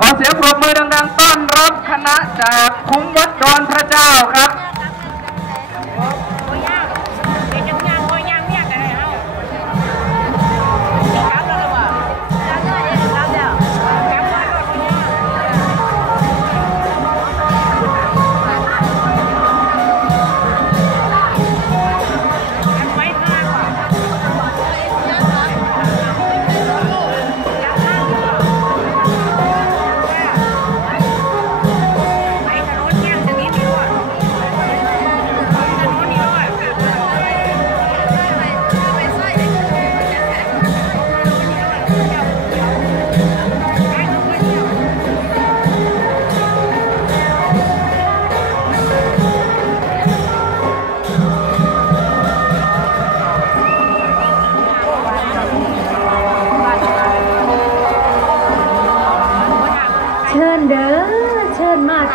ขอเสียงปรบมือดังๆต้อนรับคณะจากคุ้มวัดดอนพระเจ้าครับ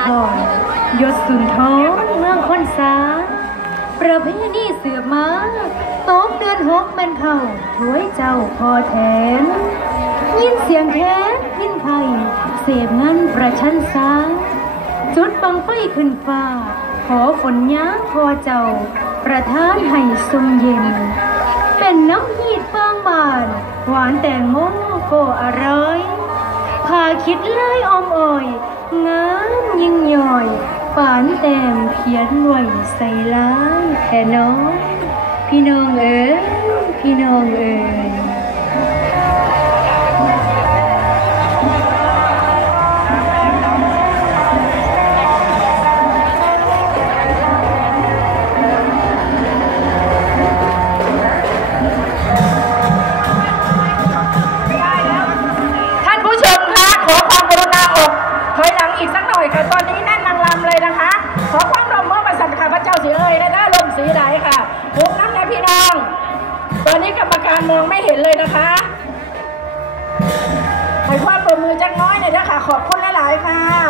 ทอยศสุนทรเมืองคนสา ประเพณีเสือมาตกเดือนหกมันเข้าถวยเจ้าพอแทน ยินเสียงแค้นยินไข่เสพงันประชันซาจุดบังไฟขึ้นฟ้า ขอฝนย้าพอเจ้า ประทานให้สมเย็น เป็นน้ำหีดฟางบาน หวานแต่งโมก็อร่อยพาคิดเลยอมอ่อย ngã nhưng nhòi phản tèm khiến quẩy say lá hè nó พี่น้องเอ๋ยพี่น้องเอ๋ย มองไม่เห็นเลยนะคะให้ความปรบมือจักน้อยเนี่ยนะคะขอบคุณหลายๆค่ะ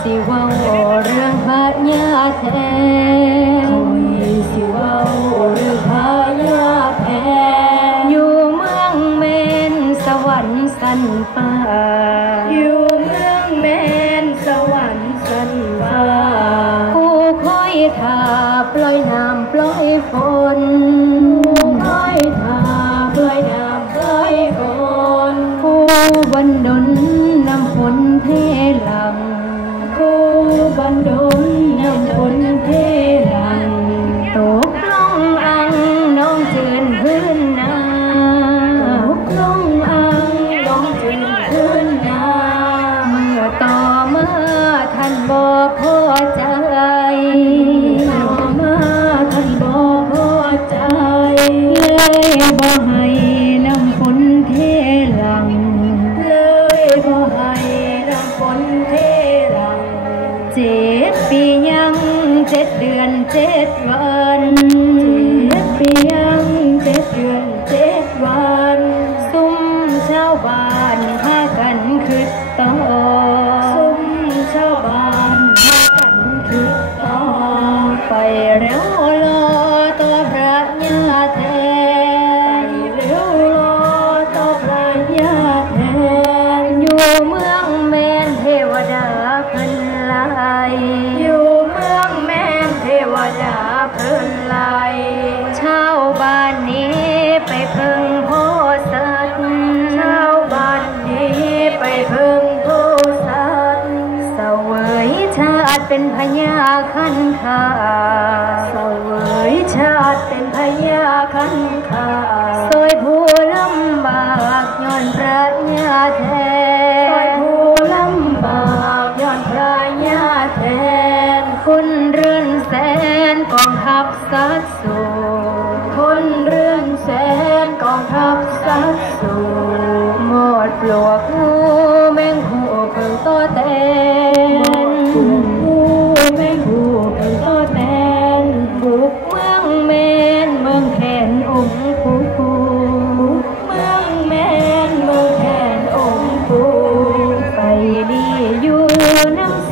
siwang orang haknya teh chết vần เป็นพญาขันคาสวยเวยชาติเป็นพญาขันคาสอยผู้ลำบากย้อนพระญาติ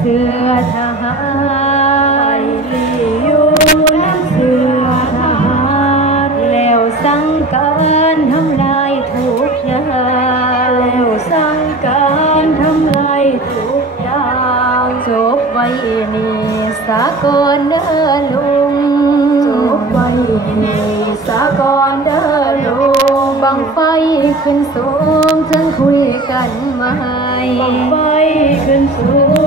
เสือทหารไปดีอยู่น้ำเสือทหารแล้วสังการทำลายทุกอย่างแล้วสังการทำลายทุกอย่างจบไว้นี่สากลเดินลุงจบไว้นี่สากลเดินลุงบังไฟขึ้นสูงฉันคุยกันไหมบังไฟขึ้นสูง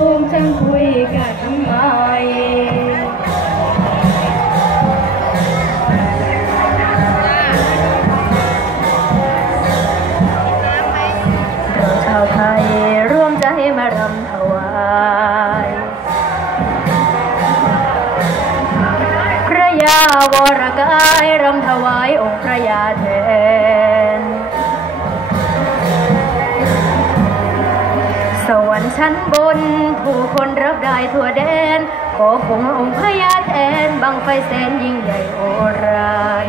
รำถวายพระยาวรกายรำถวายองค์พระยาแทนสวรรค์ชั้นบน ผู้คนรับได้ทั่วแดน ขอคงองค์พระยาแทนบังไฟแสนยิ่งใหญ่โอราน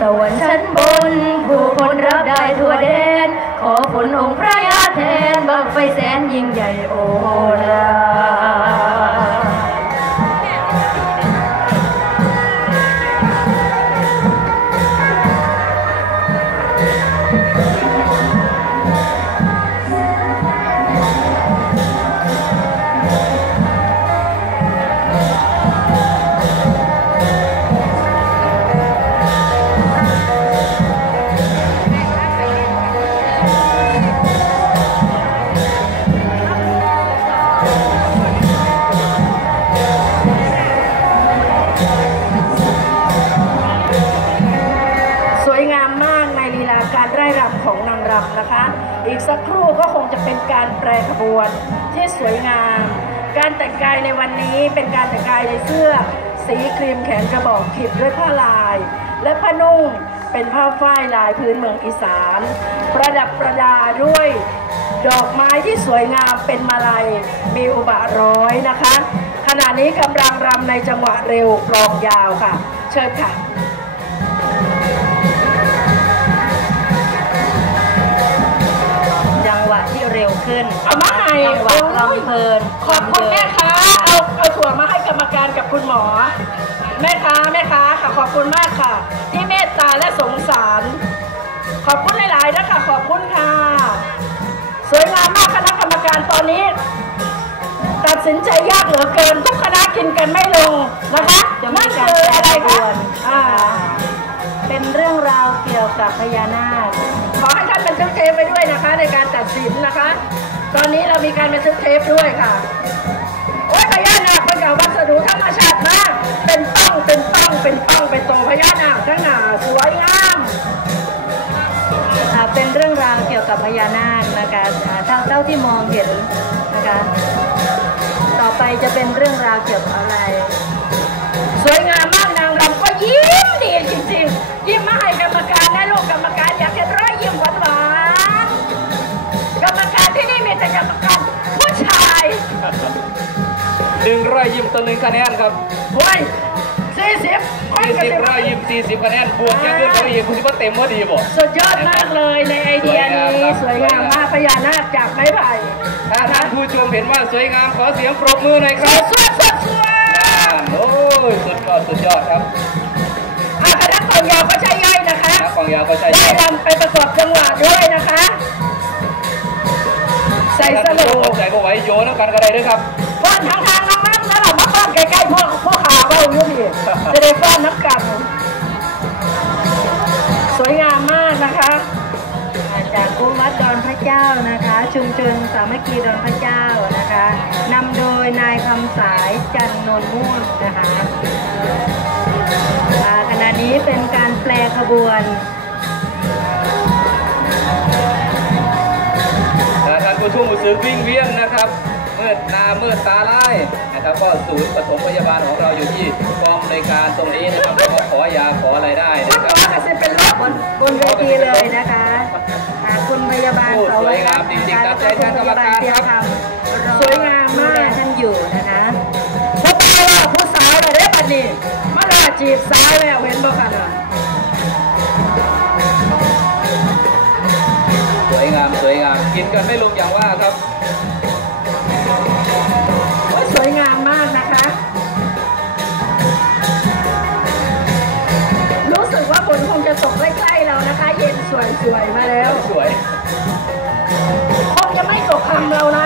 สวรรค์ชั้นบน ผู้คนรับได้ทั่วแดน ขอผลองค์พระยาแทนบังไฟแสนยิ่งใหญ่โอรา รำนะคะ อีกสักครู่ก็คงจะเป็นการแปรขบวนที่สวยงาม การแต่งกายในวันนี้เป็นการแต่งกายในเสื้อ สีครีมแขนกระบอกขีดด้วยผ้าลาย และผ้านุ่งเป็นผ้าฝ้ายลายพื้นเมืองอีสาน ประดับประดาด้วยดอกไม้ที่สวยงามเป็นมาลัยมีอุบะร้อยนะคะ ขณะนี้กำลังรำในจังหวะเร็วกลองยาวค่ะ เชิญค่ะะที่เร็วขึ้นเอามาให้จังหวะลำเพลินขอบคุณแม่ค้าเอาเอาถั่วมาให้กรรมการกับคุณหมอ แม่ค้าแม่ค้าค่ะขอบคุณมากค่ะ ที่เมตตาและสงสาร ขอบคุณหลายๆนะคะขอบคุณค่ะ สวยงามมากคณะกรรมการตอนนี้ ตัดสินใจยากเหลือเกินทุกคณะกินกันไม่ลงนะคะ สินนะคะ ตอนนี้เรามีการบันทึกเทปด้วยค่ะ โอ้ยพญานาคเป็นกับวัสดุธรรมชาติมาก เป็นป้องเป็นป้องเป็นป้องเป็นโตพญานาคทั้งหนาสวยงามอ่าเป็นเรื่องราวเกี่ยวกับพญานาคนะคะอ่าเท่าเท่าที่มองเห็นนะคะ ต่อไปจะเป็นเรื่องราวเกี่ยวกับอะไร สวยงามมากนางรำก็ยิ้มดีจริงๆ ยิ้มมาให้กรรมการและลูกกรรมการอยาก นี่มีแต่กรรมการผู้ชายหนึ่งร้อยยิ้มต่อหนึ่งคะแนนครับเฮ้ยสี่สิบคนสี่ก็สิบสิบร้อยยิ้มสี่สิบคะแนนบวกยังเกินไปอีกคุณคิดว่าเต็มว่าดีบ่สุดยอดมากเลยในไอเดียนี้สวยงามมากพญานาคจากไม้ไผ่ถ้าท่านผู้ชมเห็นว่าสวยงามขอเสียงปรบมือหน่อยคสรัวบดสวดสวดสวดโอ้ยสุดยอดสุดยอดครับอาคณะกองยาวก็ใช่ย่อยนะคะนักกองยาวก็ใช่ได้รำไปประกอบจังหวะด้วยนะคะใส่สโลงใจก็ไหวโยนแล้วกันก็ได้ด้วยครับฟ้อนทางทางน้ำมันแล้วเรามาฟ้อนใกล้ๆพวกพวกขาเบาอยู่นี่จะได้ฟ้อนน้ำกัน สวยงามมากนะคะจากกรมวัดดอนพระเจ้านะคะ ชุมชนสามัคคีดอนพระเจ้านะคะนำโดยนายคำสายจันนนม่วงนะคะอ่าขณะนี้เป็นการแปลขบวน และท่านผู้ชมผู้ซื้อวิ่งเวียนนะครับมืดตามืดตาไล่นะครับก็ศูนย์ปฐมพยาบาลของเราอยู่ที่กองในวยการตรงนี้นะครับก็ขอยาขออะไรได้คุณนะหคมรัอบก็จะเป็นโรคบนบนเวทีเลยนะคะอ่าคุณพยาบาลโอ้เสาสวยงามจริงๆครับใจแทนกรรมการครับสวยงามดูมาแลกท่านอยู่นะคะพบตาว่าผู้สาวเลยได้ปันนี่มาลาจีบสาวแล้วเห็นบ่คะ งามสวยงามกินกันไม่ลงอย่างว่าครับสวยงามมากนะคะ รู้สึกว่าฝนคงจะตกใกล้ๆเรานะคะ เย็นสวยๆมาแล้ว สวยคงจะไม่ตกคำเรานะ